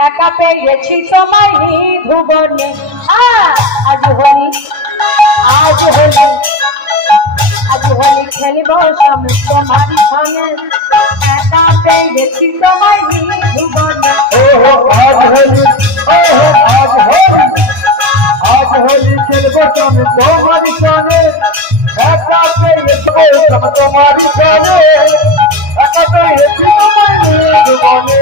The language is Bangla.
একা পেয়েছি তোমায় নিধুবনে। আজ হোলি আজ হোলি আজ হোলি খেলব সব তোমারই সঙ্গে, একা পেয়েছি তোমায় নিধুবনে। আজ হোলি আজ হোলি আজ হোলি খেলব সব তোমারই সঙ্গে, একা পেয়েছি সব তোমারই সঙ্গে, একা পেয়েছি তোমায় নিধুবনে।